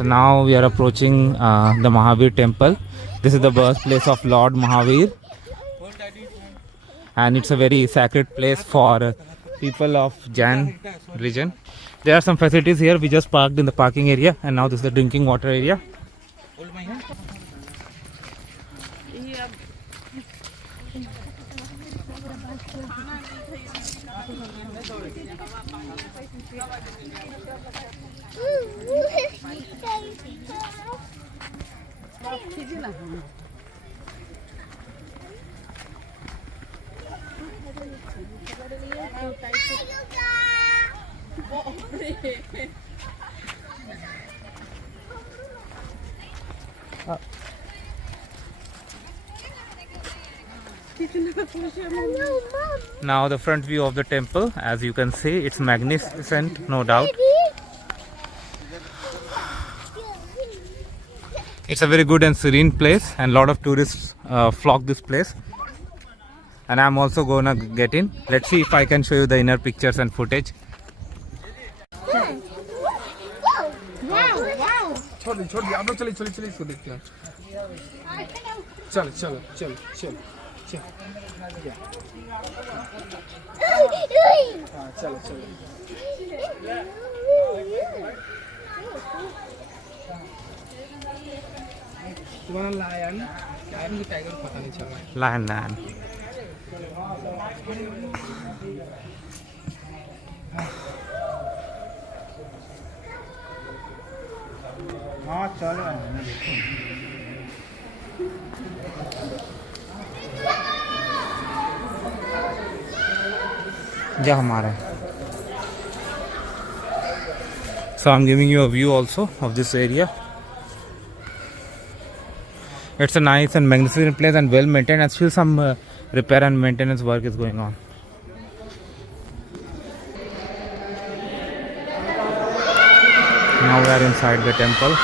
So now we are approaching the Mahavir Temple. This is the birthplace of Lord Mahavir, and it's a very sacred place for people of Jain religion. There are some facilities here. We just parked in the parking area, and now this is the drinking water area. Now the front view of the temple, as you can see, it's magnificent, no doubt. It's a very good and serene place, and a lot of tourists flock this place. And I'm also gonna get in. Let's see if I can show you the inner pictures and footage. Lion. Yeah, हमारा. So I'm giving you a view also of this area. It's a nice and magnificent place and well maintained, and still some repair and maintenance work is going on. Now we are inside the temple.